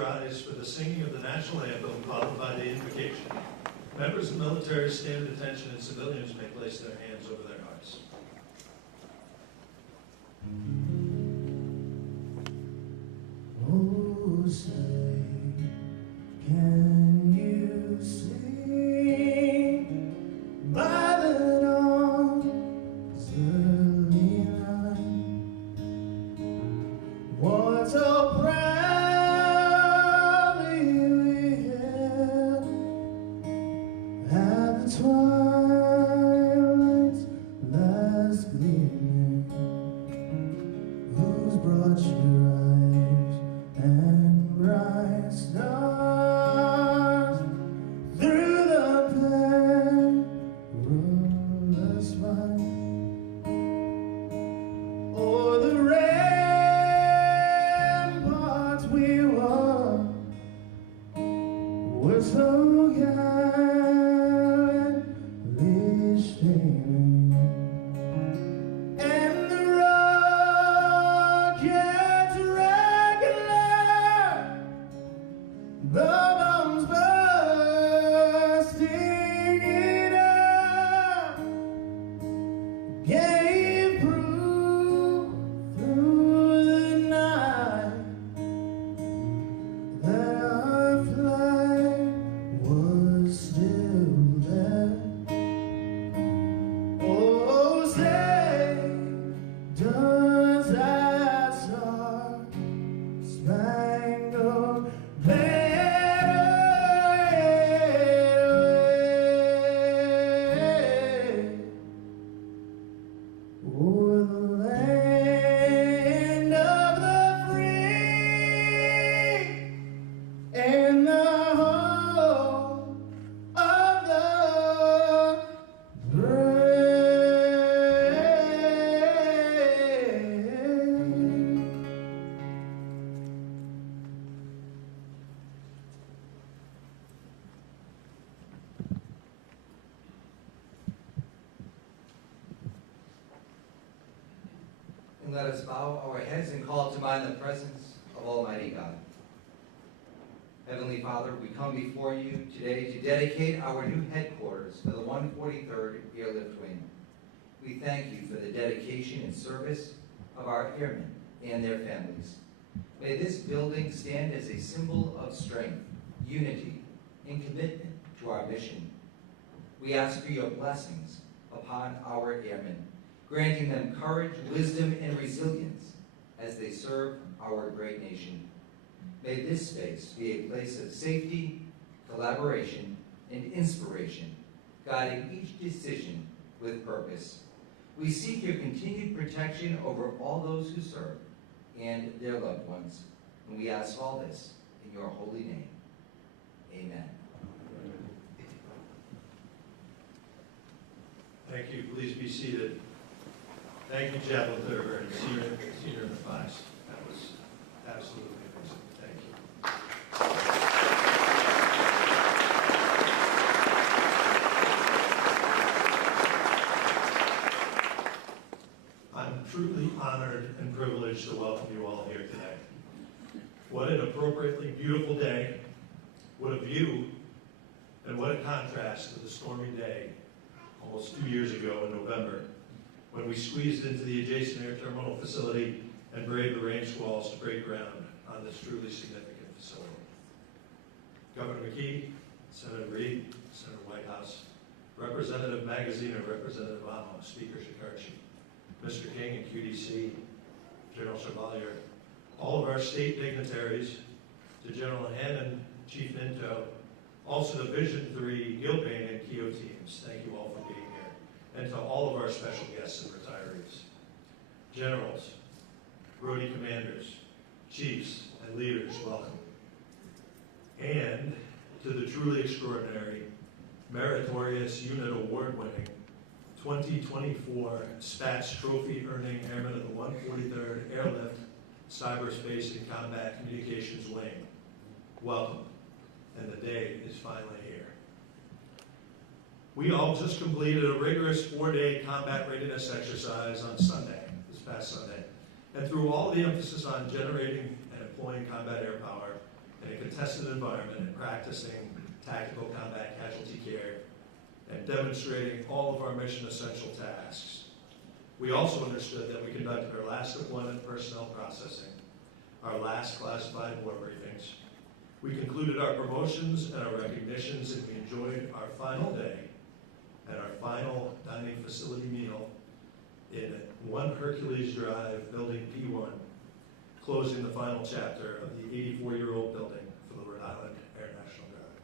rise for the singing of the national anthem, followed by the invocation. Members of the military stand at attention, and civilians may place their hands over their hearts. Oh, say, can you sing by the dawn's early light? What so proudly we hailed at the twilight's last gleaming, whose broad stripes and bright stars through the perilous fight o'er the ramparts we were so gallantly streaming, and the rockets regular, the bombs bursting it up, gave proof through the night that our flight was still there. Oh, say, does that star-spangled banner o'er the land of the free and the home of the brave? And let us bow our heads and call to mind the presence of Almighty God. Heavenly Father, we come before you today to dedicate our new headquarters for the 143rd Airlift Wing. We thank you for the dedication and service of our airmen and their families. May this building stand as a symbol of strength, unity, and commitment to our mission. We ask for your blessings upon our airmen, granting them courage, wisdom, and resilience as they serve our great nation. May this space be a place of safety, collaboration, and inspiration, guiding each decision with purpose. We seek your continued protection over all those who serve and their loved ones, and we ask all this in your holy name. Amen. Thank you. Please be seated. Thank you, Chaplain Thurber and Senior in the Fives. That was absolutely amazing. Thank you. I'm truly honored and privileged to welcome you all here today. What an appropriately beautiful day. What a view, and what a contrast to the stormy day almost 2 years ago in November, when we squeezed into the adjacent air terminal facility and braved the rain squalls to break ground on this truly significant facility. Governor McKee, Senator Reid, Senator Whitehouse, Representative Magaziner, Representative Amo, Speaker Shikarchi, Mr. King and QDC, General Chevalier, all of our state dignitaries, to General Hannon, Chief Ninto, also the Vision 3, Gilbane, and KEO teams. Thank you all for being here. And to all of our special guests and retirees. Generals, Brody commanders, chiefs, and leaders, welcome. And to the truly extraordinary, meritorious, unit award-winning, 2024 Spats Trophy-earning Airmen of the 143rd Airlift Cyberspace and Combat Communications Wing. Welcome, and the day is finally here. We all just completed a rigorous 4-day combat readiness exercise on Sunday, this past Sunday. And through all the emphasis on generating and employing combat air power, in a contested environment and practicing tactical combat casualty care and demonstrating all of our mission essential tasks. We also understood that we conducted our last deployment personnel processing, our last classified war briefings. We concluded our promotions and our recognitions, and we enjoyed our final day and our final dining facility meal in 1 Hercules Drive, Building P1, closing the final chapter of the 84-year-old building for the Rhode Island Air National Guard.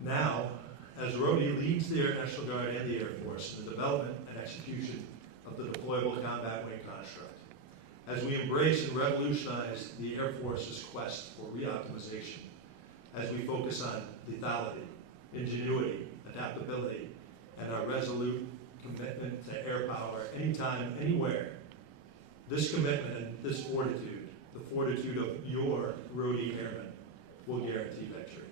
Now, as Rhodey leads the Air National Guard and the Air Force in the development and execution of the deployable combat wing construct, as we embrace and revolutionize the Air Force's quest for reoptimization, as we focus on lethality, ingenuity, adaptability, and our resolute commitment to air power anytime, anywhere, this commitment and this fortitude, the fortitude of your Rhodey Airmen, will guarantee victory.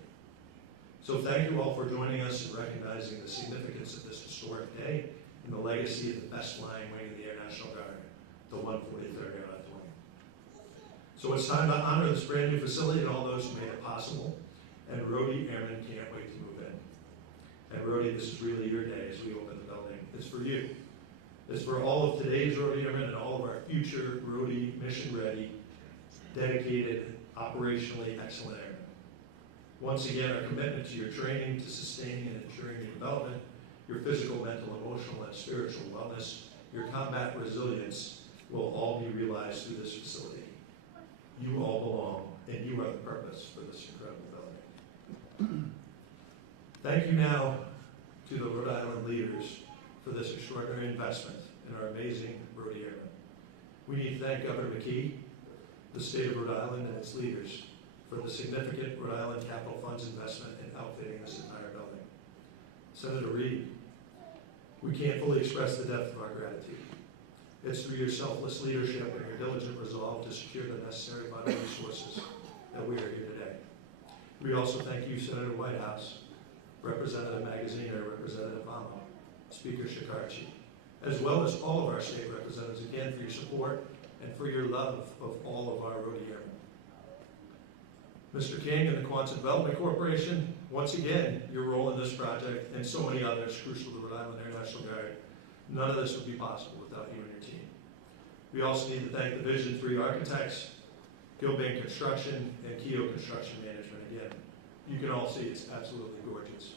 So thank you all for joining us and recognizing the significance of this historic day and the legacy of the best flying wing of the Air National Guard, the 143rd Airlift Wing. So it's time to honor this brand new facility and all those who made it possible, and Rhodey Airmen can't wait to move in. And Rhodey, this is really your day as we open the building. It's for you. It's for all of today's Rhodey Airmen and all of our future Rhodey mission-ready, dedicated, operationally excellent airmen. Once again, our commitment to your training, to sustaining and ensuring your development, your physical, mental, emotional, and spiritual wellness, your combat resilience will all be realized through this facility. You all belong, and you are the purpose for this incredible building. Thank you now to the Rhode Island leaders for this extraordinary investment in our amazing Rhodey Airmen. We need to thank Governor McKee, the state of Rhode Island, and its leaders for the significant Rhode Island Capital Fund's investment in outfitting this entire building. Senator Reed, we can't fully express the depth of our gratitude. It's through your selfless leadership and your diligent resolve to secure the necessary vital resources that we are here today. We also thank you, Senator Whitehouse, Representative Magaziner, Representative Vamo, Speaker Shikarchi, as well as all of our state representatives, again, for your support and for your love of all of our Rhodey Airmen. Mr. King and the Quonset Development Corporation, once again, your role in this project and so many others crucial to the Rhode Island Air National Guard. None of this would be possible without you and your team. We also need to thank the Vision 3 architects, Gilbane Construction, and Keogh Construction Management. Again, you can all see it's absolutely gorgeous.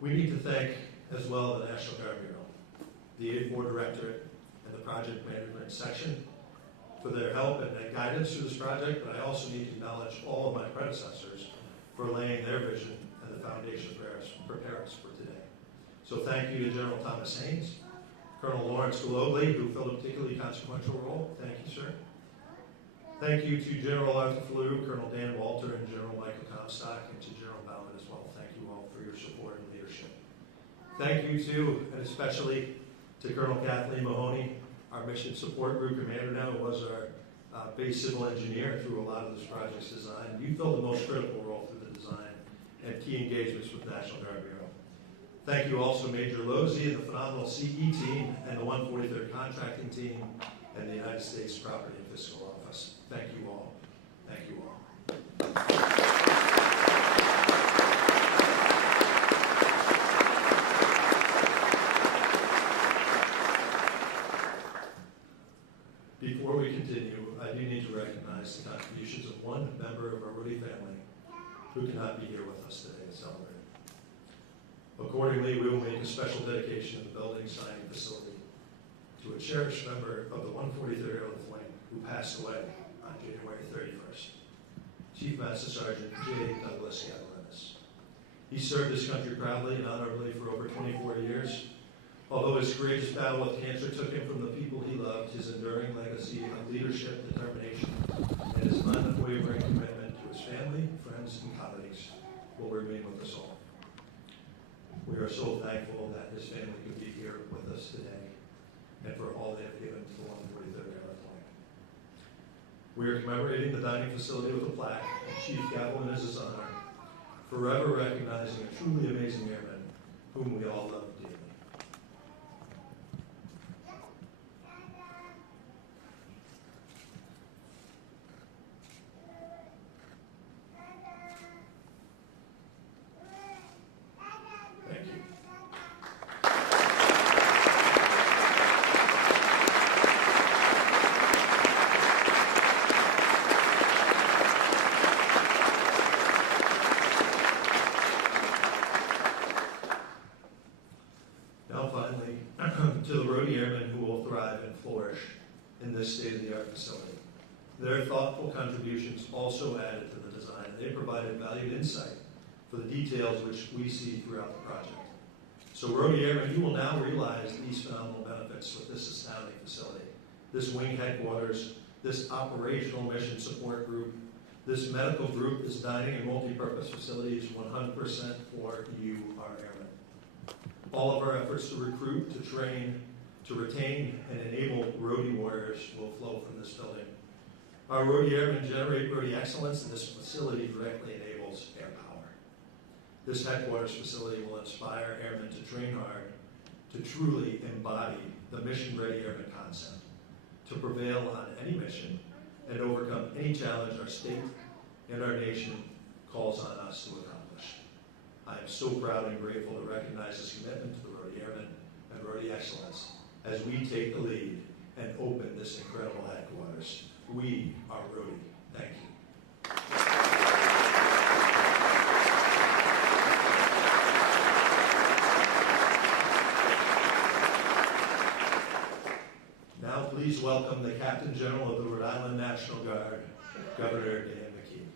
We need to thank as well the National Guard Bureau, the 84 Directorate, and the Project Management Section for their help and guidance through this project, but I also need to acknowledge all of my predecessors for laying their vision and the foundation to prepare us for today. So thank you to General Thomas Haynes, Colonel Lawrence Globely, who filled a particularly consequential role. Thank you, sir. Thank you to General Arthur Flew, Colonel Dan Walter, and General Michael Comstock, and to General Bauman as well. Thank you all for your support and leadership. Thank you to, and especially to Colonel Kathleen Mahoney, our Mission Support Group Commander now, who was our base civil engineer through a lot of this project's design. You filled the most critical role through the design and key engagements with the National Guard Bureau. Thank you also Major Losey and the phenomenal CE team and the 143rd Contracting Team and the United States Property and Fiscal Office. Thank you all. Thank you all. Before we continue, I do need to recognize the contributions of one member of our Rhodey family who cannot be here with us today to celebrate. Accordingly, we will make a special dedication of the building signing facility to a cherished member of the 143rd Airlift Wing who passed away on January 31st, Chief Master Sergeant J. Douglas Gavrinis. He served his country proudly and honorably for over 24 years. Although his courageous battle with cancer took him from the people he loved, his enduring legacy of leadership, determination, and his unwavering commitment to his family, friends, and colleagues will remain with us all. We are so thankful that his family could be here with us today and for all they have given to the 143rd Airlift Wing. We are commemorating the dining facility with a plaque in Chief Gavrinis' honor, forever recognizing a truly amazing airman whom we all love dearly. Their thoughtful contributions also added to the design. They provided valued insight for the details which we see throughout the project. So Rhode Airmen, you will now realize these phenomenal benefits with this astounding facility. This wing headquarters, this operational mission support group, this medical group, this dining and multi-purpose facility is 100% for you, our airmen. All of our efforts to recruit, to train, to retain, and enable Rhodey warriors will flow from this building. Our Rhodey airmen generate Rhodey excellence, and this facility directly enables air power. This headquarters facility will inspire airmen to train hard, to truly embody the mission-ready airman concept, to prevail on any mission, and overcome any challenge our state and our nation calls on us to accomplish. I am so proud and grateful to recognize this commitment to the Rhodey Airmen and Rhodey excellence as we take the lead and open this incredible headquarters. We are Rhodey. Thank you. Now please welcome the Captain General of the Rhode Island National Guard, Governor Dan McKee.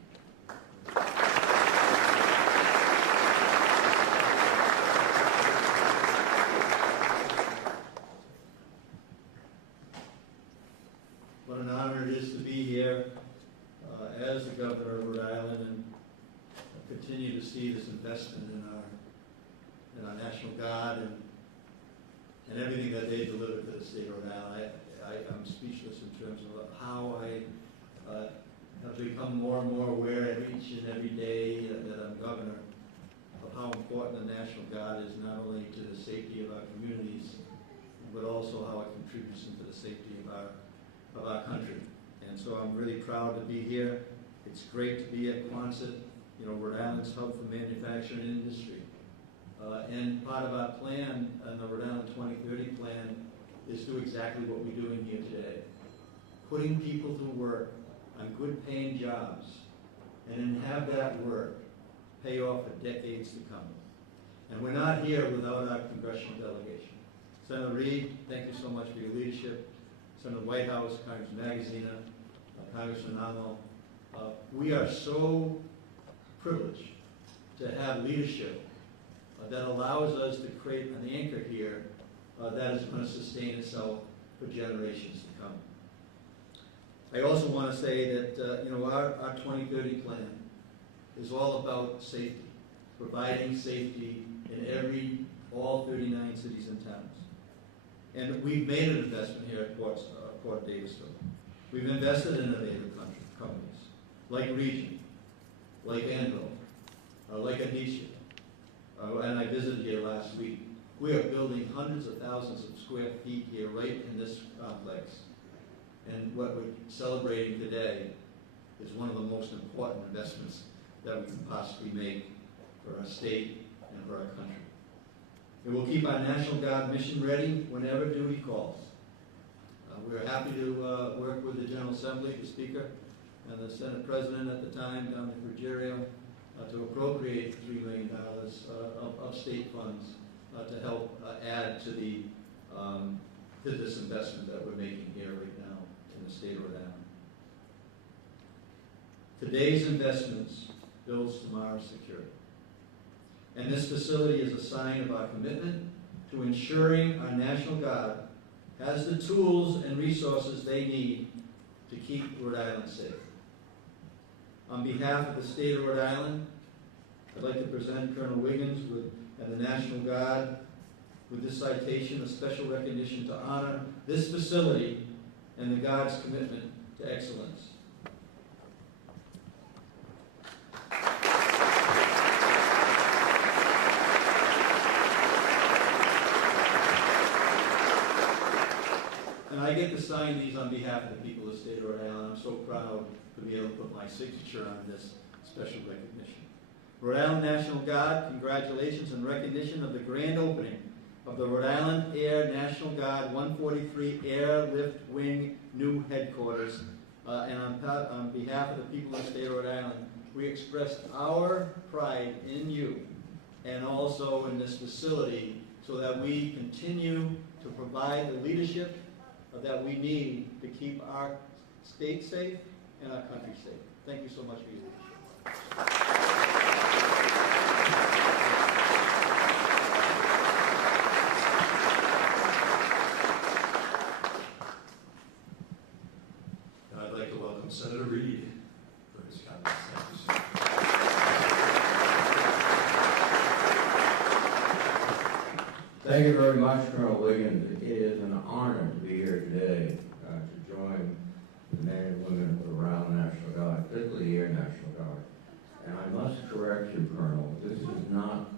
What an honor it is to be here as the Governor of Rhode Island and continue to see this investment in our National Guard and everything that they deliver to the state of Rhode Island. I'm speechless in terms of how I have become more and more aware each and every day that I'm Governor of how important the National Guard is, not only to the safety of our communities, but also how it contributes into the safety of our country. And so I'm really proud to be here. It's great to be at Quonset, Rhode Island's hub for manufacturing industry. And part of our plan, the Rhode Island 2030 plan, is do exactly what we're doing here today. Putting people to work on good paying jobs, and then have that work pay off for decades to come. And we're not here without our congressional delegation. Senator Reid, thank you so much for your leadership. Senator Whitehouse, Congressman Magaziner, Congressman Amo. We are so privileged to have leadership that allows us to create an anchor here that is going to sustain itself for generations to come. I also want to say that our 2030 plan is all about safety, providing safety in all 39 cities and towns. And we've made an investment here at Port Davisville. We've invested in innovative companies like Region, like Anvil, like Anisha, and I visited here last week. We are building hundreds of thousands of square feet here right in this complex. And what we're celebrating today is one of the most important investments that we can possibly make for our state and for our country. It will keep our National Guard mission ready whenever duty calls. We're happy to work with the General Assembly, the Speaker, and the Senate President at the time, down in Ruggiero, to appropriate $3 million of state funds to help add to this investment that we're making here right now in the state of Rhode Island. Today's investments builds tomorrow's security. And this facility is a sign of our commitment to ensuring our National Guard has the tools and resources they need to keep Rhode Island safe. On behalf of the state of Rhode Island, I'd like to present Colonel Wiggins and the National Guard with this citation of special recognition to honor this facility and the Guard's commitment to excellence. And I get to sign these on behalf of the people of the state of Rhode Island. I'm so proud to be able to put my signature on this special recognition. Rhode Island National Guard, congratulations and recognition of the grand opening of the Rhode Island Air National Guard 143 Airlift Wing new headquarters. And on behalf of the people of the state of Rhode Island, we express our pride in you and also in this facility so that we continue to provide the leadership that we need to keep our state safe and our country safe. Thank you so much for your leadership. And I'd like to welcome Senator Reed for his comments. Thank you, sir. Thank you very much, Colonel Wiggins. It is an honor to be here today to join the men and women of the Rhode Island National Guard, particularly the Air National Guard. And I must correct you, Colonel, this is not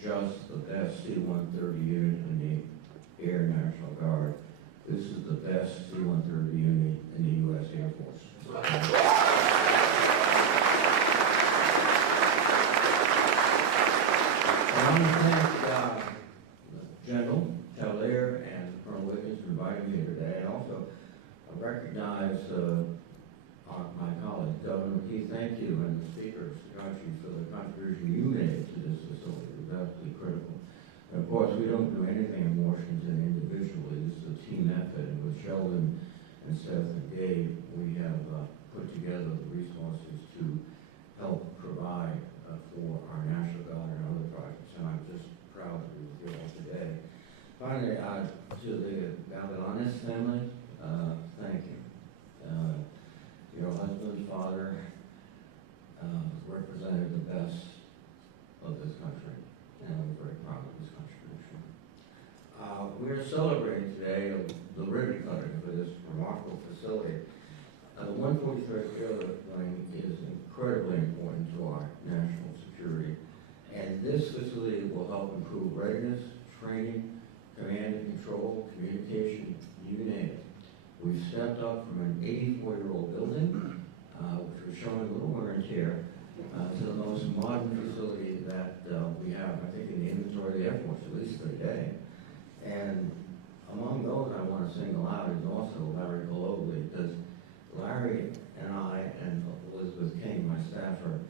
just the best C-130 unit in the Air National Guard. This is the best C-130 unit in the U.S. Air Force. I want to thank General Taylor and Colonel Wiggins for inviting me here today. And also recognize my colleague, Governor McKee. Thank you, and the Speaker of the country for the contribution you made to this facility. It was absolutely critical. And of course, we don't do anything in Washington individually. This is a team effort. And with Sheldon and Seth and Gabe, we have put together the resources to help provide for our National Guard and other projects. And I'm just proud to be here today. Finally, to the Gavilanes family, thank you. Your husband's father represented the best of this country, and I'm very proud of his contribution. We're celebrating today the ribbon cutting for this remarkable facility. The 143rd Airlift Wing is incredibly important to our national security, and this facility will help improve readiness, training, command and control, communication, you name it. We've stepped up from an 84-year-old building, which was showing a little wear and tear, to the most modern facility that we have, I think, in the inventory of the Air Force, at least today. And among those I want to single out is also Larry Gologly, because Larry and I and Elizabeth King, my staffer,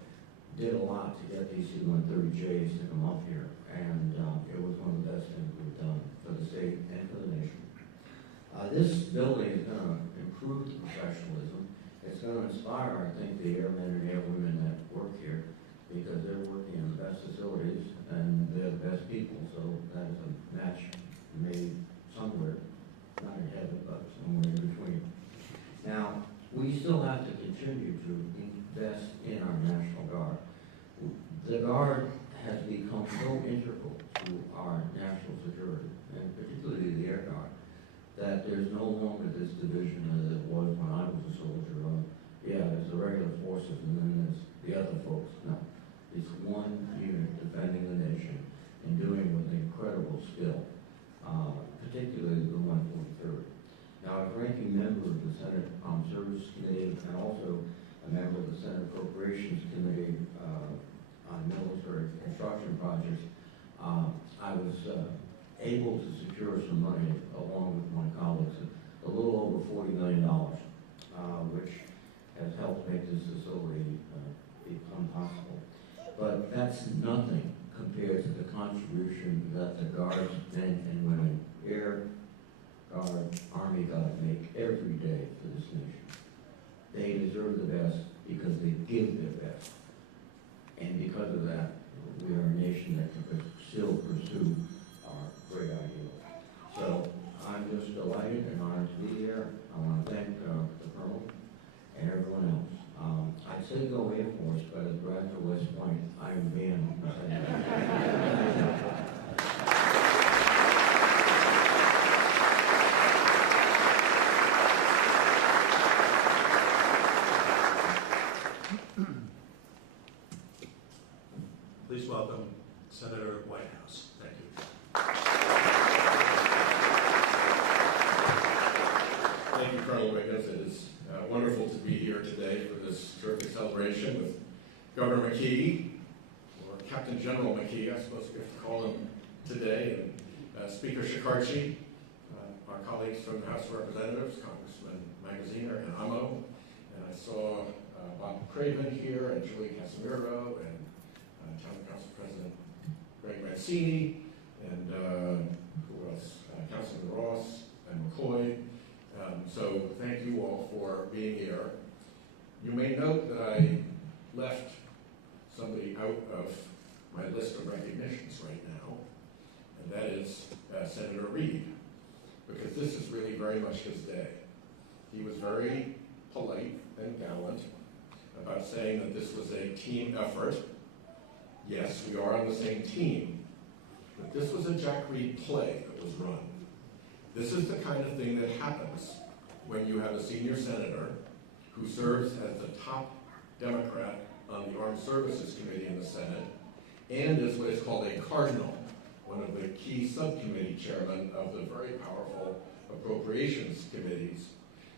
did a lot to get these C-130Js to come up here, and it was one of the best things we've done for the state and for the nation. This building is going to improve the professionalism. It's going to inspire, I think, the airmen and airwomen that work here, because they're working in the best facilities and they're the best people, so that is a match made somewhere, not in heaven, but somewhere in between. Now, we still have to continue to invest in our National Guard. The Guard has become so integral to our national security, and particularly the Air Guard, that there's no longer this division as it was when I was a soldier of, yeah, there's the regular forces and then there's the other folks. No, it's one unit defending the nation and doing it with incredible skill, particularly the 143rd. Now, as ranking member of the Senate Armed Services Committee and also a member of the Senate Appropriations Committee on military construction projects, I was able to secure some money along with my colleagues, a little over $40 million, which has helped make this facility become possible. But that's nothing compared to the contribution that the Guards, men and women, Air Guard, Army Guard, make every day for this nation. They deserve the best because they give their best. And because of that, we are a nation that can still pursue our great ideals. So I'm just delighted and honored to be here. I want to thank the Colonel and everyone else. I'd say go Air Force, but as Bradford West Point, I am banned. Please welcome Senator Whitehouse. Thank you. Thank you, Colonel Wiggins. It is wonderful to be here today for this terrific celebration with Governor McKee, or Captain General McKee, I suppose we have to call him today, and Speaker Shekarchi, our colleagues from the House of Representatives, Congressman Magaziner and Amo, and I saw Bob Craven here, and Julie Casimiro, and Town Council President Greg Mancini, and who else? Councilman Ross and McCoy. So thank you all for being here. of my list of recognitions right now, and that is Senator Reid, because this is really very much his day. He was very polite and gallant about saying that this was a team effort. Yes, we are on the same team, but this was a Jack Reed play that was run. This is the kind of thing that happens when you have a senior senator who serves as the top Democrat on the Armed Services Committee in the Senate and is what is called a cardinal, one of the key subcommittee chairmen of the very powerful appropriations committees.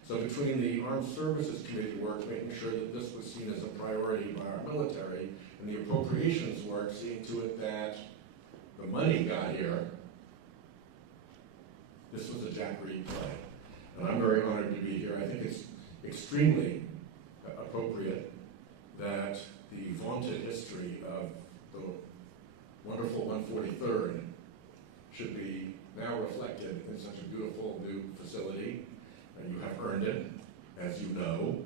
So between the Armed Services Committee work, making sure that this was seen as a priority by our military, and the appropriations work, seeing to it that the money got here, this was a Jack Reed play. And I'm very honored to be here. I think it's extremely appropriate that the vaunted history of the wonderful 143rd should be now reflected in such a beautiful new facility. And you have earned it, as you know,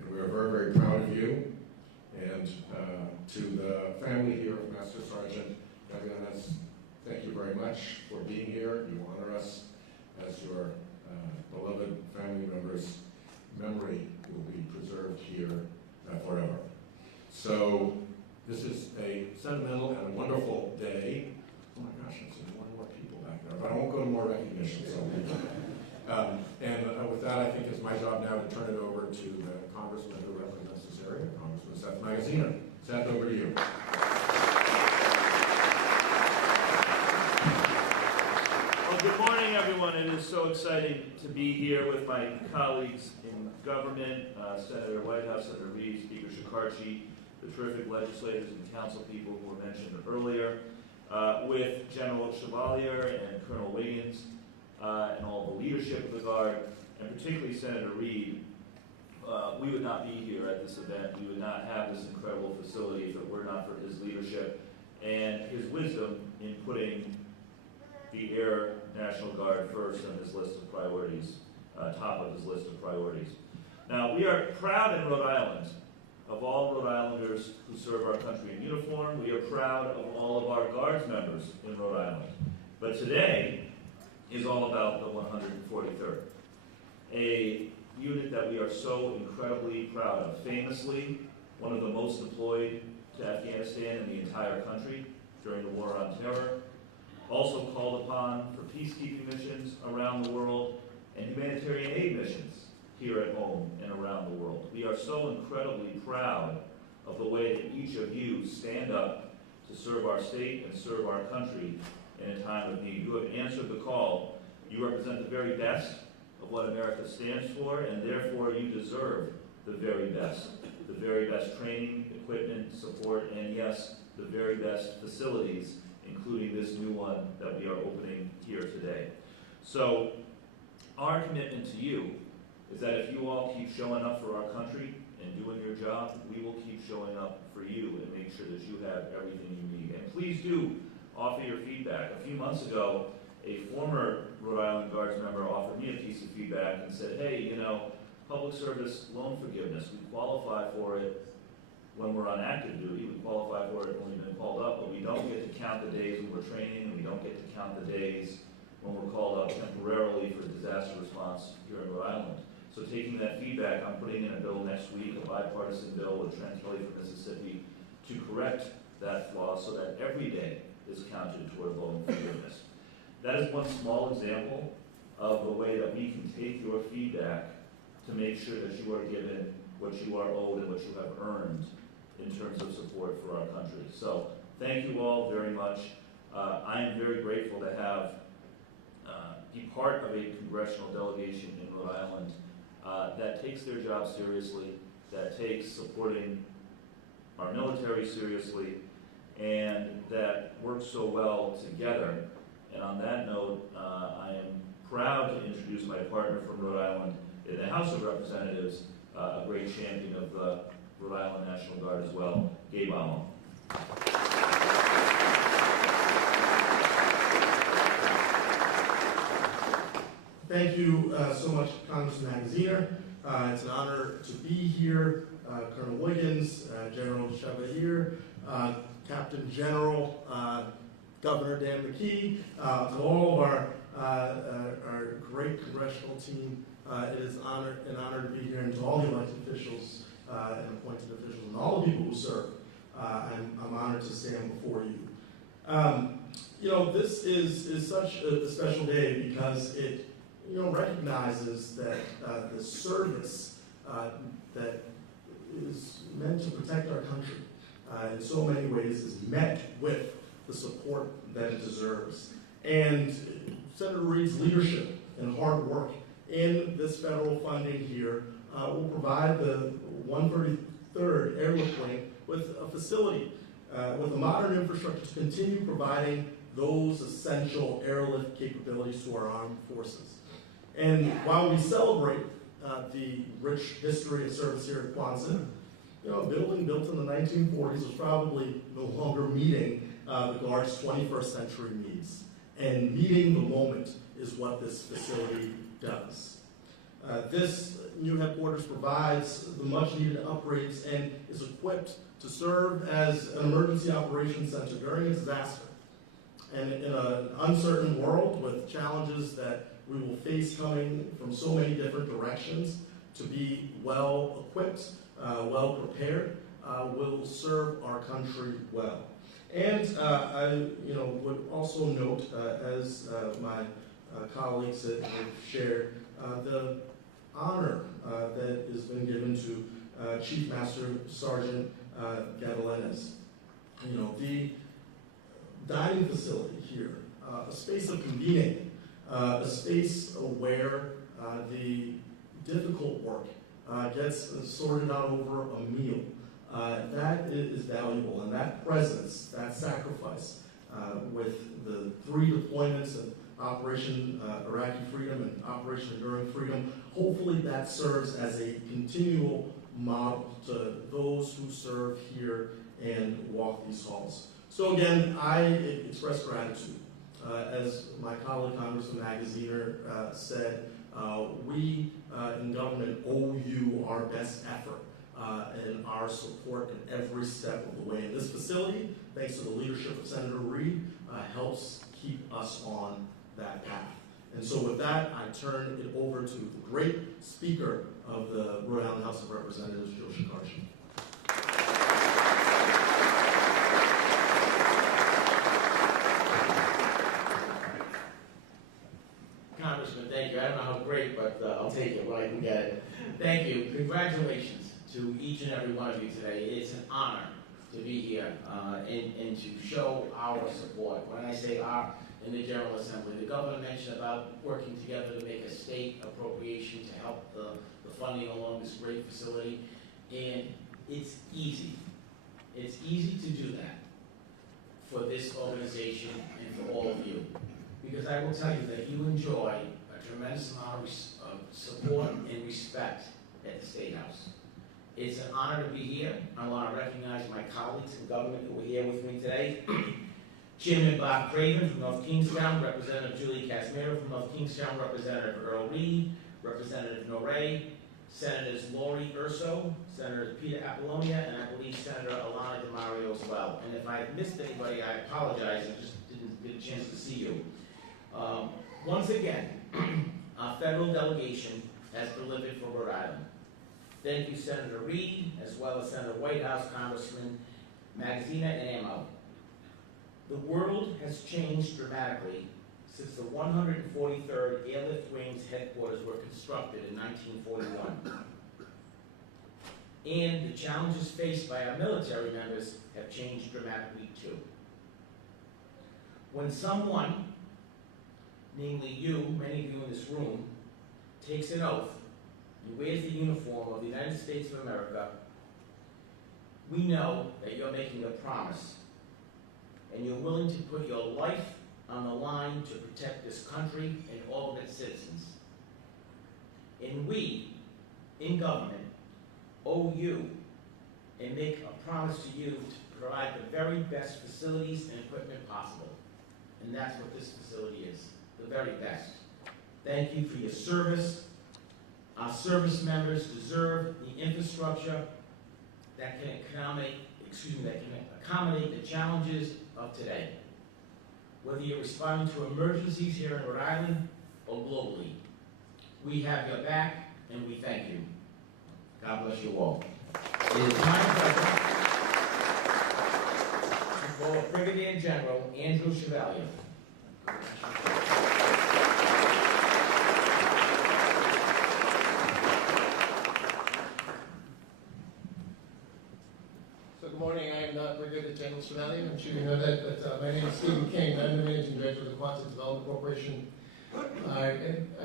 and we are very, very proud of you. And to the family here of Master Sergeant Gavilanes, thank you very much for being here. You honor us as your beloved family member's memory will be preserved here forever. So this is a sentimental and a wonderful day. Oh my gosh, I've seen more and more people back there, but I won't go to more recognition. So. And with that, I think it's my job now to turn it over to the congressman who represents this area, Congressman Seth Magaziner. Seth, over to you. Well, good morning, everyone. It is so exciting to be here with my colleagues in government, Senator Whitehouse, Senator Reid, Speaker Shekarchi, the terrific legislators and council people who were mentioned earlier, with General Chevalier and Colonel Wiggins, and all the leadership of the Guard, and particularly Senator Reid. We would not be here at this event. We would not have this incredible facility if it were not for his leadership and his wisdom in putting the Air National Guard first on his list of priorities, top of his list of priorities. Now, we are proud in Rhode Island of all Rhode Islanders who serve our country in uniform. We are proud of all of our Guards members in Rhode Island. But today is all about the 143rd, a unit that we are so incredibly proud of. Famously, one of the most deployed to Afghanistan in the entire country during the War on Terror, also called upon for peacekeeping missions around the world and humanitarian aid missions here at home and around the world. We are so incredibly proud of the way that each of you stand up to serve our state and serve our country in a time of need. You have answered the call. You represent the very best of what America stands for, and therefore you deserve the very best training, equipment, support, and yes, the very best facilities, including this new one that we are opening here today. So our commitment to you is that if you all keep showing up for our country and doing your job, we will keep showing up for you and make sure that you have everything you need. And please do offer your feedback. A few months ago, a former Rhode Island Guards member offered me a piece of feedback and said, hey, you know, public service loan forgiveness, we qualify for it when we're on active duty, we qualify for it when we've been called up, but we don't get to count the days when we're training, and we don't get to count the days when we're called up temporarily for disaster response here in Rhode Island. So taking that feedback, I'm putting in a bill next week, a bipartisan bill with Trent Kelly from Mississippi, to correct that flaw so that every day is counted toward loan forgiveness. That is one small example of the way that we can take your feedback to make sure that you are given what you are owed and what you have earned in terms of support for our country. So thank you all very much. I am very grateful to have be part of a congressional delegation in Rhode Island that takes their job seriously, that takes supporting our military seriously, and that works so well together. And on that note, I am proud to introduce my partner from Rhode Island in the House of Representatives, a great champion of the Rhode Island National Guard as well, Gabe Allen. Thank you so much, Congressman Magaziner. It's an honor to be here. Colonel Wiggins, General Chevalier, Captain General Governor Dan McKee, to all of our great congressional team. It is an honor to be here, and to all the elected officials and appointed officials and all the people who serve. I'm honored to stand before you. This is such a special day because it recognizes that the service that is meant to protect our country in so many ways is met with the support that it deserves. And Senator Reid's leadership and hard work in this federal funding here will provide the 133rd Airlift Wing with a facility, with a modern infrastructure to continue providing those essential airlift capabilities to our armed forces. And while we celebrate the rich history of service here at Quonset, a building built in the 1940s was probably no longer meeting the Guard's 21st century needs. And meeting the moment is what this facility does. This new headquarters provides the much needed upgrades and is equipped to serve as an emergency operations center during a disaster. And in an uncertain world with challenges that we will face coming from so many different directions, to be well equipped, well prepared, will serve our country well. And I would also note, as my colleagues have shared, the honor that has been given to Chief Master Sergeant Gadalenes. The dining facility here, a space of convening, a space where the difficult work gets sorted out over a meal. That is valuable, and that presence, that sacrifice, with the 3 deployments of Operation Iraqi Freedom and Operation Enduring Freedom, hopefully that serves as a continual model to those who serve here and walk these halls. So again, I express gratitude. As my colleague Congressman Magaziner said, we in government owe you our best effort and our support in every step of the way. And this facility, thanks to the leadership of Senator Reid, helps keep us on that path. And so with that, I turn it over to the great Speaker of the Rhode Island House of Representatives, Joe Shikarchi. Congressman, thank you. I don't know how great, but I'll take it when I can get it. Thank you. Congratulations to each and every one of you today. It's an honor to be here and to show our support. When I say our, in the General Assembly, the governor mentioned about working together to make a state appropriation to help the funding along this great facility. And it's easy. It's easy to do that for this organization and for all of you. Because I will tell you that you enjoy a tremendous amount of support and respect at the State House. It's an honor to be here. I want to recognize my colleagues in government who are here with me today. Chairman Bob Craven from North Kingstown, Representative Julie Casimiro from North Kingstown, Representative Earl Reed, Representative Norey, Senators Lori Urso, Senator Peter Apollonia, and I believe Senator Alana DeMario as well. And if I missed anybody, I apologize. I just didn't get a chance to see you. Once again, our federal delegation has delivered for Rhode Island. Thank you, Senator Reid, as well as Senator Whitehouse, Congressman Magaziner, and Amo. The world has changed dramatically since the 143rd Airlift Wing's headquarters were constructed in 1941. And the challenges faced by our military members have changed dramatically too. When someone, namely you, many of you in this room, takes an oath and wears the uniform of the United States of America, we know that you're making a promise and you're willing to put your life on the line to protect this country and all of its citizens. And we, in government, owe you and make a promise to you to provide the very best facilities and equipment possible. And that's what this facility is, the very best. Thank you for your service. Our service members deserve the infrastructure that can accommodate that can accommodate the challenges of today. Whether you're responding to emergencies here in Rhode Island or globally, we have your back and we thank you. God bless you all. It is my pleasure to call Brigadier General Andrew Chevalier. So good morning, I am not Brigadier General Chevalier, I'm sure you know that, but my name is Stephen King, I'm the Managing Director of the Quonset Development Corporation. I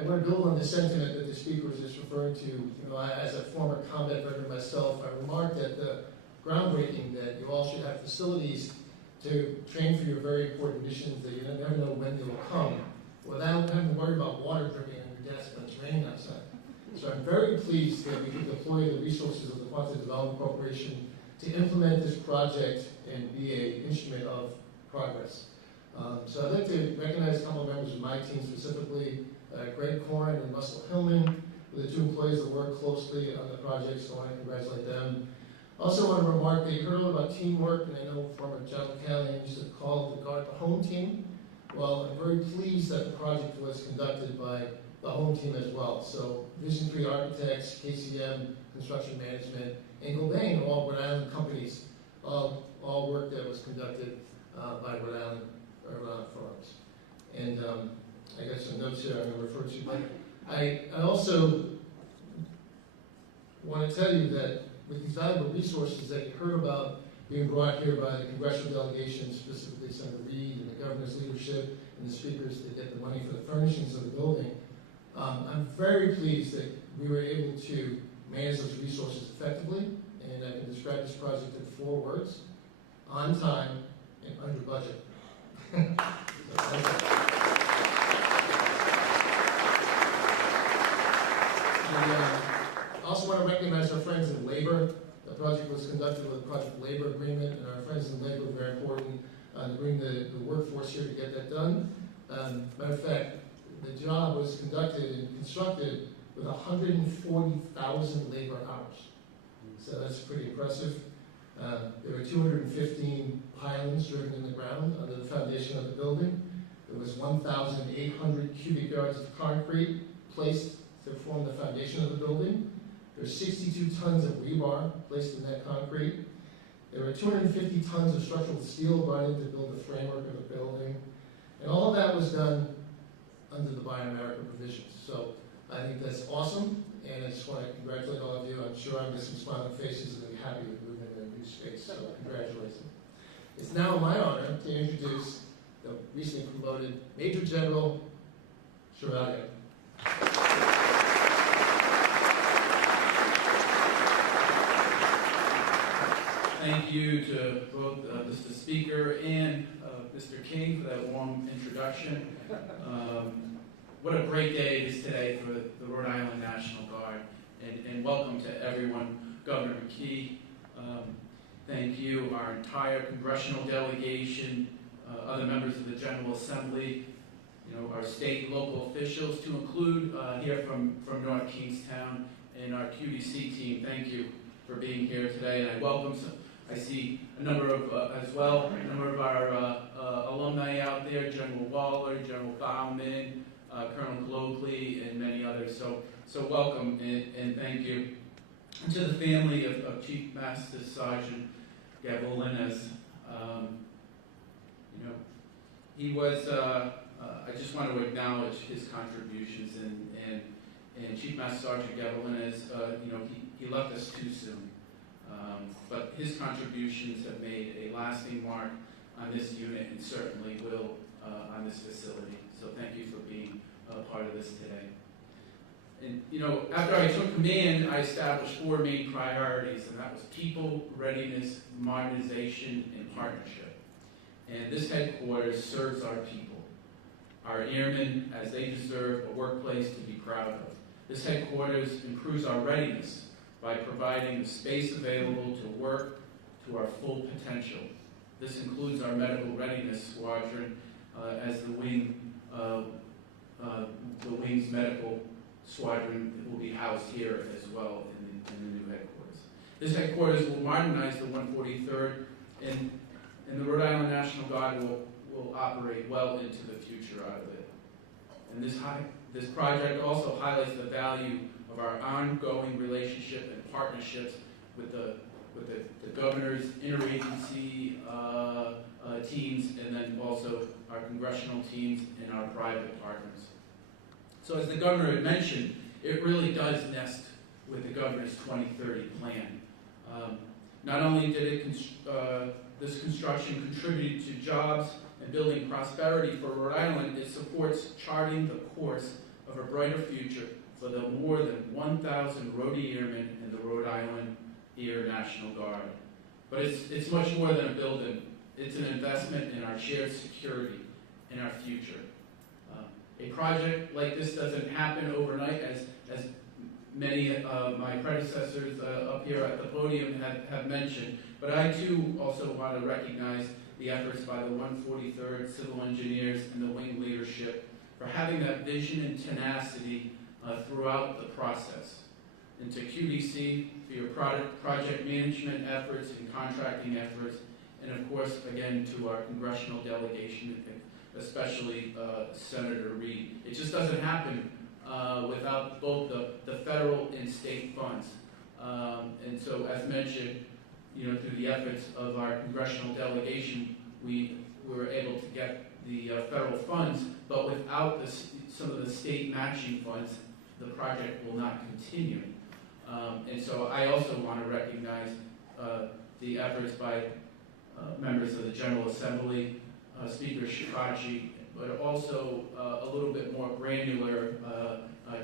want to build on the sentiment that the speaker was just referring to. You know, as a former combat veteran myself, I remarked at the groundbreaking that you all should have facilities to train for your very important missions that you never know when they will come, without having to worry about water dripping on your desk when it's raining outside. So I'm very pleased that we can deploy the resources of the Quonset Development Corporation to implement this project and be an instrument of progress. So I'd like to recognize a couple of members of my team, specifically Greg Corn and Russell Hillman, were the two employees that work closely on the project, so I want to congratulate them. Also want to remark that you heard a lot about teamwork, and I know former John Callahan used to call the Guard the Home Team. Well, I'm very pleased that the project was conducted by the home team as well. So Vision 3 Architects, KCM, Construction Management, and Gilbane, all Rhode Island companies, all work that was conducted by Rhode Island firms. And I got some notes here I'm going to refer to, but I also want to tell you that with these valuable resources that you heard about being brought here by the congressional delegation, specifically Senator Reid and the governor's leadership and the speakers to get the money for the furnishings of the building, I'm very pleased that we were able to manage those resources effectively, and I can describe this project in 4 words: on time and under budget. I also want to recognize our friends in labor. The project was conducted with a project labor agreement, and our friends in labor are very important to bring the workforce here to get that done. Matter of fact, the job was conducted and constructed with 140,000 labor hours. So that's pretty impressive. There were 215 pilings driven in the ground under the foundation of the building. There was 1,800 cubic yards of concrete placed to form the foundation of the building. There's 62 tons of rebar placed in that concrete. There were 250 tons of structural steel brought in to build the framework of the building. And all of that was done under the Buy America provisions. So I think that's awesome, and I just want to congratulate all of you. I'm sure I'm some smiling faces and be happy with moving in a new space, so congratulations. It's now my honor to introduce the recently promoted Major General Chevalier. Thank you to both Mr. Speaker and Mr. King for that warm introduction. What a great day it is today for the Rhode Island National Guard, and welcome to everyone. Governor McKee, thank you, our entire congressional delegation, other members of the General Assembly, our state and local officials, to include here from North Kingstown, and our QDC team. Thank you for being here today, and I welcome I see a number of, as well, a number of our alumni out there, General Waller, General Bauman, Colonel Glockley, and many others. So welcome and thank you. And to the family of Chief Master Sergeant Gavolinas, he was, I just want to acknowledge his contributions, and Chief Master Sergeant Gavolinas, he left us too soon. But his contributions have made a lasting mark on this unit and certainly will on this facility. So thank you for being a part of this today. And after I took command, I established 4 main priorities, and that was people, readiness, modernization, and partnership. And this headquarters serves our people, our airmen, as they deserve a workplace to be proud of. This headquarters improves our readiness by providing the space available to work to our full potential. This includes our medical readiness squadron as the wing's medical squadron will be housed here as well in the new headquarters. This headquarters will modernize the 143rd, and the Rhode Island National Guard will operate well into the future out of it. And this project also highlights the value of our ongoing relationship and partnerships with the governor's interagency teams, and then also our congressional teams and our private partners. So as the governor had mentioned, it really does nest with the governor's 2030 plan. Not only did this construction contribute to jobs and building prosperity for Rhode Island, it supports charting the course of a brighter future for the more than 1,000 Rhodey Airmen in the Rhode Island Air National Guard. But it's much more than a building. It's an investment in our shared security and our future. A project like this doesn't happen overnight, as many of my predecessors up here at the podium have mentioned, but I too also want to recognize the efforts by the 143rd Civil Engineers and the wing leadership for having that vision and tenacity throughout the process. And to QDC for your project management efforts and contracting efforts, and of course, again, to our congressional delegation, especially Senator Reed. It just doesn't happen without both the federal and state funds. And so, as mentioned, through the efforts of our congressional delegation, we were able to get the federal funds, but without some of the state matching funds, the project will not continue. And so I also want to recognize the efforts by members of the General Assembly, Speaker Shikachi, but also a little bit more granular,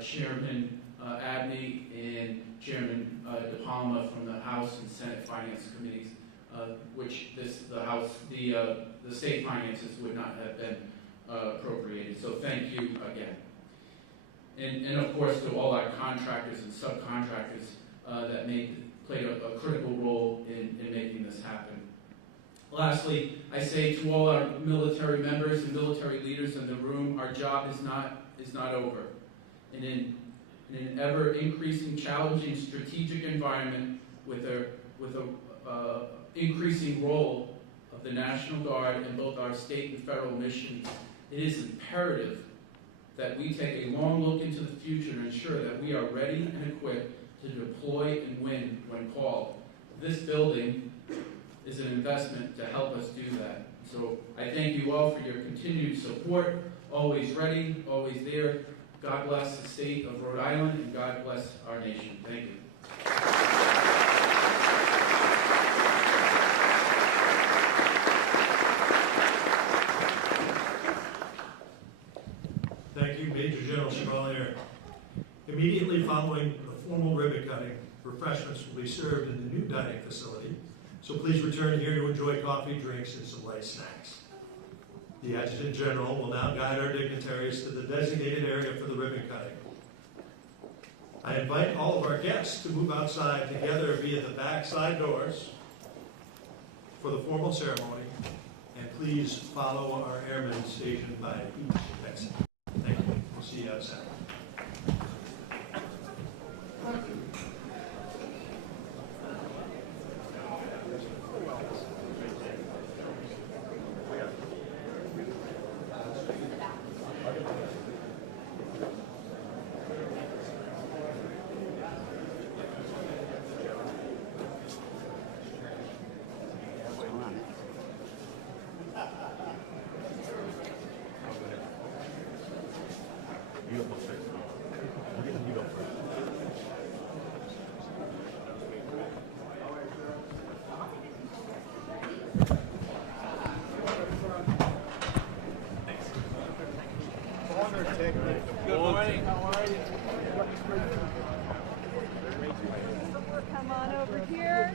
Chairman Abney and Chairman DePalma from the House and Senate Finance Committees, which the state finances would not have been appropriated. So thank you again. And of course to all our contractors and subcontractors that played a critical role in making this happen. Lastly, I say to all our military members and military leaders in the room, our job is not over. And in an ever-increasing, challenging strategic environment with a increasing role of the National Guard in both our state and federal missions, it is imperative that we take a long look into the future and ensure that we are ready and equipped to deploy and win when called. This building is an investment to help us do that. So I thank you all for your continued support, always ready, always there. God bless the state of Rhode Island, and God bless our nation. Thank you. Thank you, Major General Chevalier. Immediately following the formal ribbon cutting, refreshments will be served in the new dining facility. So please return here to enjoy coffee, drinks, and some light snacks. The Adjutant General will now guide our dignitaries to the designated area for the ribbon cutting. I invite all of our guests to move outside together via the back side doors for the formal ceremony, and please follow our airmen stationed by each exit. Thank you. We'll see you outside. Good morning. How are you? Come on over here.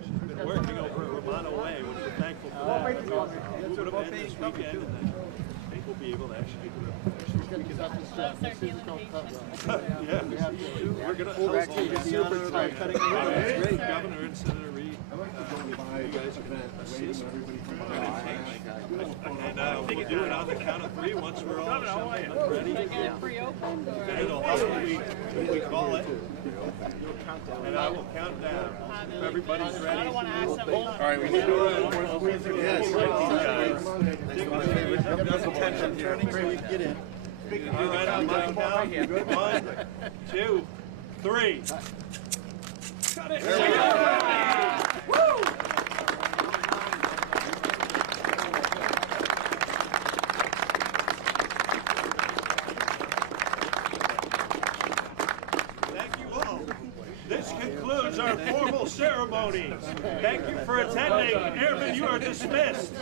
She's been working over at Romano Way, which we're thankful for that. It would have been this weekend, and then I think we'll be able to actually do it. Yeah, we're going to super tight. Cutting the ribbon. Great, Governor and Senator Reed. You guys are going to And we'll do it on the count of three once we're all assembled and ready. Pre-opened or? It'll help we call it. And I will count down. If everybody's ready. All right, we can do it. Attention turning so we can get in. All right, on my count. 1, 2, 3. Cut it. There we go. Woo! This concludes our formal ceremony. Thank you for attending. Airmen, you are dismissed.